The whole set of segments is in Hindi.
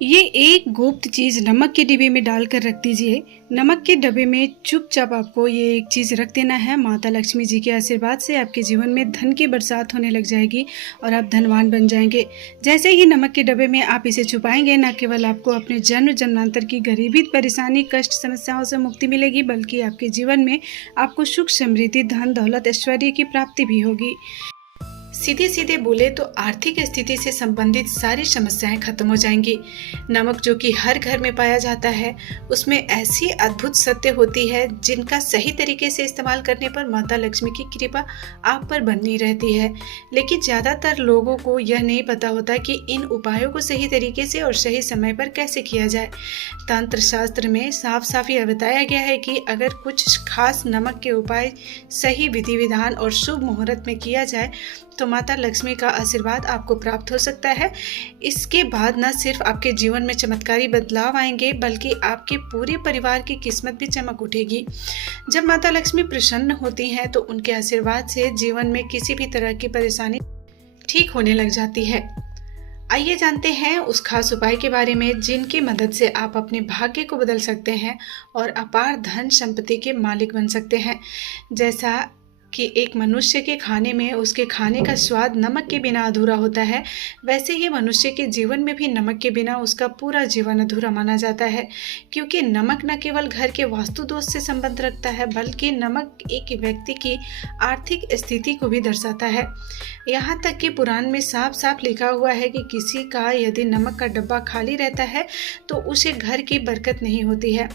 ये एक गुप्त चीज़ नमक के डिब्बे में डालकर रख दीजिए। नमक के डब्बे में चुपचाप आपको ये एक चीज़ रख देना है। माता लक्ष्मी जी के आशीर्वाद से आपके जीवन में धन की बरसात होने लग जाएगी और आप धनवान बन जाएंगे। जैसे ही नमक के डब्बे में आप इसे छुपाएंगे, न केवल आपको अपने जन्म जन्मांतर की गरीबी, परेशानी, कष्ट, समस्याओं से मुक्ति मिलेगी, बल्कि आपके जीवन में आपको सुख, समृद्धि, धन, दौलत, ऐश्वर्य की प्राप्ति भी होगी। सीधे सीधे बोले तो आर्थिक स्थिति से संबंधित सारी समस्याएं खत्म हो जाएंगी। नमक जो कि हर घर में पाया जाता है, उसमें ऐसी अद्भुत सत्य होती है जिनका सही तरीके से इस्तेमाल करने पर माता लक्ष्मी की कृपा आप पर बनी रहती है। लेकिन ज़्यादातर लोगों को यह नहीं पता होता कि इन उपायों को सही तरीके से और सही समय पर कैसे किया जाए। तंत्र शास्त्र में साफ साफ यह बताया गया है कि अगर कुछ खास नमक के उपाय सही विधि विधान और शुभ मुहूर्त में किया जाए तो माता लक्ष्मी का आशीर्वाद आपको प्राप्त हो सकता है। इसके बाद न सिर्फ आपके जीवन में चमत्कारी बदलाव आएंगे, बल्कि आपके पूरे परिवार की किस्मत भी चमक उठेगी। जब माता लक्ष्मी प्रसन्न होती हैं तो उनके आशीर्वाद से जीवन में किसी भी तरह की परेशानी ठीक होने लग जाती है। आइए जानते हैं उस खास उपाय के बारे में जिनकी मदद से आप अपने भाग्य को बदल सकते हैं और अपार धन संपत्ति के मालिक बन सकते हैं। जैसा कि एक मनुष्य के खाने में उसके खाने का स्वाद नमक के बिना अधूरा होता है, वैसे ही मनुष्य के जीवन में भी नमक के बिना उसका पूरा जीवन अधूरा माना जाता है। क्योंकि नमक न केवल घर के वास्तु दोष से संबंध रखता है, बल्कि नमक एक व्यक्ति की आर्थिक स्थिति को भी दर्शाता है। यहाँ तक कि पुराण में साफ साफ लिखा हुआ है कि किसी का यदि नमक का डब्बा खाली रहता है तो उसे घर की बरकत नहीं होती है,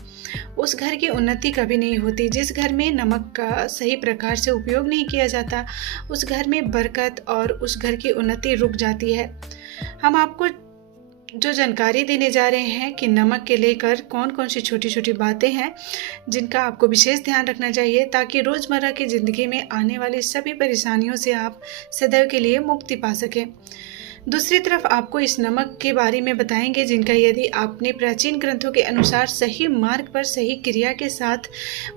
उस घर की उन्नति कभी नहीं होती। जिस घर में नमक का सही प्रकार से उपयोग नहीं किया जाता, उस घर में बरकत और उस घर की उन्नति रुक जाती है। हम आपको जो जानकारी देने जा रहे हैं कि नमक के लेकर कौन कौन सी छोटी छोटी बातें हैं जिनका आपको विशेष ध्यान रखना चाहिए, ताकि रोज़मर्रा की ज़िंदगी में आने वाली सभी परेशानियों से आप सदैव के लिए मुक्ति पा सकें। दूसरी तरफ आपको इस नमक के बारे में बताएंगे जिनका यदि आपने प्राचीन ग्रंथों के अनुसार सही मार्ग पर सही क्रिया के साथ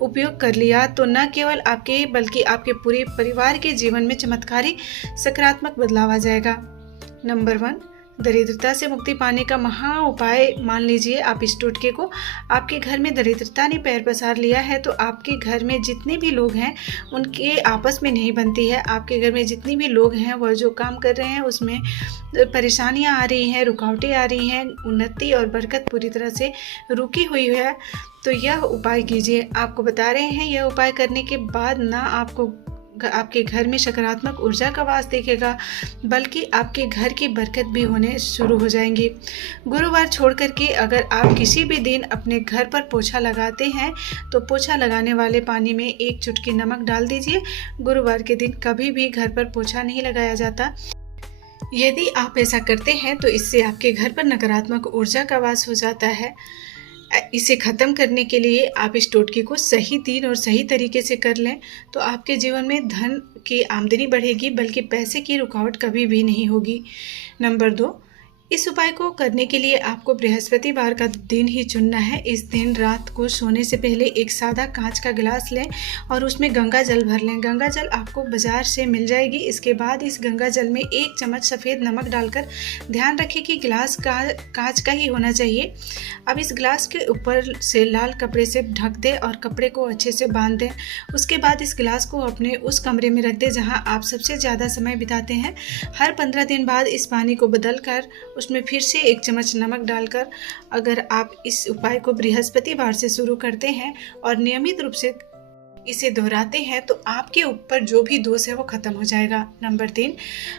उपयोग कर लिया तो न केवल आपके बल्कि आपके पूरे परिवार के जीवन में चमत्कारी सकारात्मक बदलाव आ जाएगा। नंबर 1, दरिद्रता से मुक्ति पाने का महा उपाय। मान लीजिए आप इस टोटके को आपके घर में दरिद्रता ने पैर पसार लिया है तो आपके घर में जितने भी लोग हैं उनके आपस में नहीं बनती है। आपके घर में जितने भी लोग हैं वह जो काम कर रहे हैं उसमें परेशानियां आ रही हैं, रुकावटें आ रही हैं, उन्नति और बरकत पूरी तरह से रुकी हुई है। तो यह उपाय कीजिए। आपको बता रहे हैं यह उपाय करने के बाद ना आपके घर में सकारात्मक ऊर्जा का वास दिखेगा, बल्कि आपके घर की बरकत भी होने शुरू हो जाएंगी। गुरुवार छोड़ करके अगर आप किसी भी दिन अपने घर पर पोछा लगाते हैं तो पोछा लगाने वाले पानी में 1 चुटकी नमक डाल दीजिए। गुरुवार के दिन कभी भी घर पर पोछा नहीं लगाया जाता। यदि आप ऐसा करते हैं तो इससे आपके घर पर नकारात्मक ऊर्जा का वास हो जाता है। इसे ख़त्म करने के लिए आप इस टोटके को सही दिन और सही तरीके से कर लें तो आपके जीवन में धन की आमदनी बढ़ेगी, बल्कि पैसे की रुकावट कभी भी नहीं होगी। नंबर 2, इस उपाय को करने के लिए आपको बृहस्पतिवार का दिन ही चुनना है। इस दिन रात को सोने से पहले एक सादा कांच का गिलास लें और उसमें गंगा जल भर लें। गंगा जल आपको बाजार से मिल जाएगी। इसके बाद इस गंगा जल में 1 चम्मच सफ़ेद नमक डालकर, ध्यान रखें कि गिलास का कांच का ही होना चाहिए। अब इस गिलास के ऊपर से लाल कपड़े से ढक दें और कपड़े को अच्छे से बांध दें। उसके बाद इस गिलास को अपने उस कमरे में रख दें जहाँ आप सबसे ज़्यादा समय बिताते हैं। हर 15 दिन बाद इस पानी को बदल कर उसमें फिर से 1 चम्मच नमक डालकर, अगर आप इस उपाय को बृहस्पतिवार से शुरू करते हैं और नियमित रूप से इसे दोहराते हैं तो आपके ऊपर जो भी दोष है वो खत्म हो जाएगा। नंबर 3,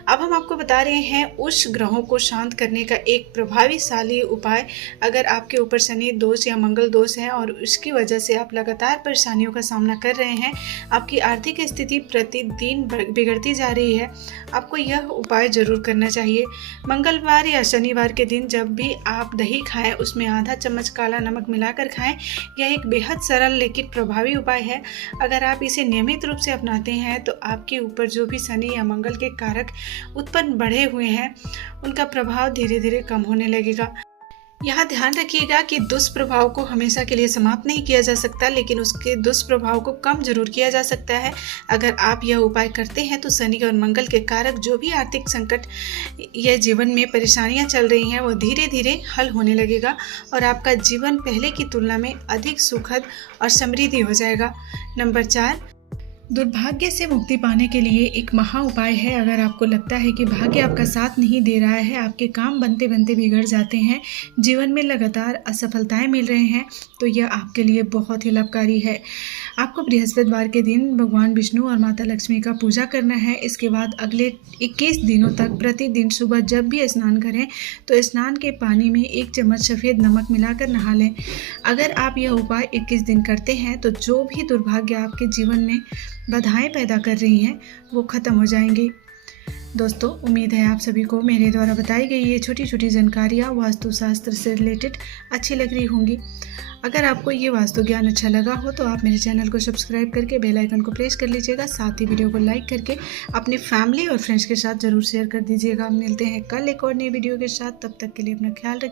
अब हम आपको बता रहे हैं उस ग्रहों को शांत करने का एक प्रभावशाली उपाय। अगर आपके ऊपर शनि दोष या मंगल दोष है और उसकी वजह से आप लगातार परेशानियों का सामना कर रहे हैं, आपकी आर्थिक स्थिति प्रतिदिन बिगड़ती जा रही है, आपको यह उपाय जरूर करना चाहिए। मंगलवार या शनिवार के दिन जब भी आप दही खाएं उसमें आधा चम्मच काला नमक मिलाकर खाएं। यह एक बेहद सरल लेकिन प्रभावी उपाय है। अगर आप इसे नियमित रूप से अपनाते हैं तो आपके ऊपर जो भी शनि या मंगल के कारक उत्पन्न बढ़े हुए हैं उनका प्रभाव धीरे धीरे कम होने लगेगा। यहाँ ध्यान रखिएगा कि दुष्प्रभाव को हमेशा के लिए समाप्त नहीं किया जा सकता, लेकिन उसके दुष्प्रभाव को कम जरूर किया जा सकता है। अगर आप यह उपाय करते हैं तो शनि और मंगल के कारक जो भी आर्थिक संकट या जीवन में परेशानियां चल रही हैं वो धीरे धीरे हल होने लगेगा और आपका जीवन पहले की तुलना में अधिक सुखद और समृद्धि हो जाएगा। नंबर 4, दुर्भाग्य से मुक्ति पाने के लिए एक महा उपाय है। अगर आपको लगता है कि भाग्य आपका साथ नहीं दे रहा है, आपके काम बनते बनते बिगड़ जाते हैं, जीवन में लगातार असफलताएं मिल रहे हैं, तो यह आपके लिए बहुत ही लाभकारी है। आपको बृहस्पतिवार के दिन भगवान विष्णु और माता लक्ष्मी का पूजा करना है। इसके बाद अगले 21 दिनों तक प्रतिदिन सुबह जब भी स्नान करें तो स्नान के पानी में 1 चम्मच सफ़ेद नमक मिलाकर नहा लें। अगर आप यह उपाय 21 दिन करते हैं तो जो भी दुर्भाग्य आपके जीवन में बाधाएं पैदा कर रही हैं वो ख़त्म हो जाएंगी। दोस्तों, उम्मीद है आप सभी को मेरे द्वारा बताई गई ये छोटी छोटी जानकारियाँ वास्तुशास्त्र से रिलेटेड अच्छी लग रही होंगी। अगर आपको ये वास्तु ज्ञान अच्छा लगा हो तो आप मेरे चैनल को सब्सक्राइब करके बेल आइकन को प्रेस कर लीजिएगा। साथ ही वीडियो को लाइक करके अपनी फैमिली और फ्रेंड्स के साथ ज़रूर शेयर कर दीजिएगा। मिलते हैं कल एक और नई वीडियो के साथ, तब तक के लिए अपना ख्याल रखिए।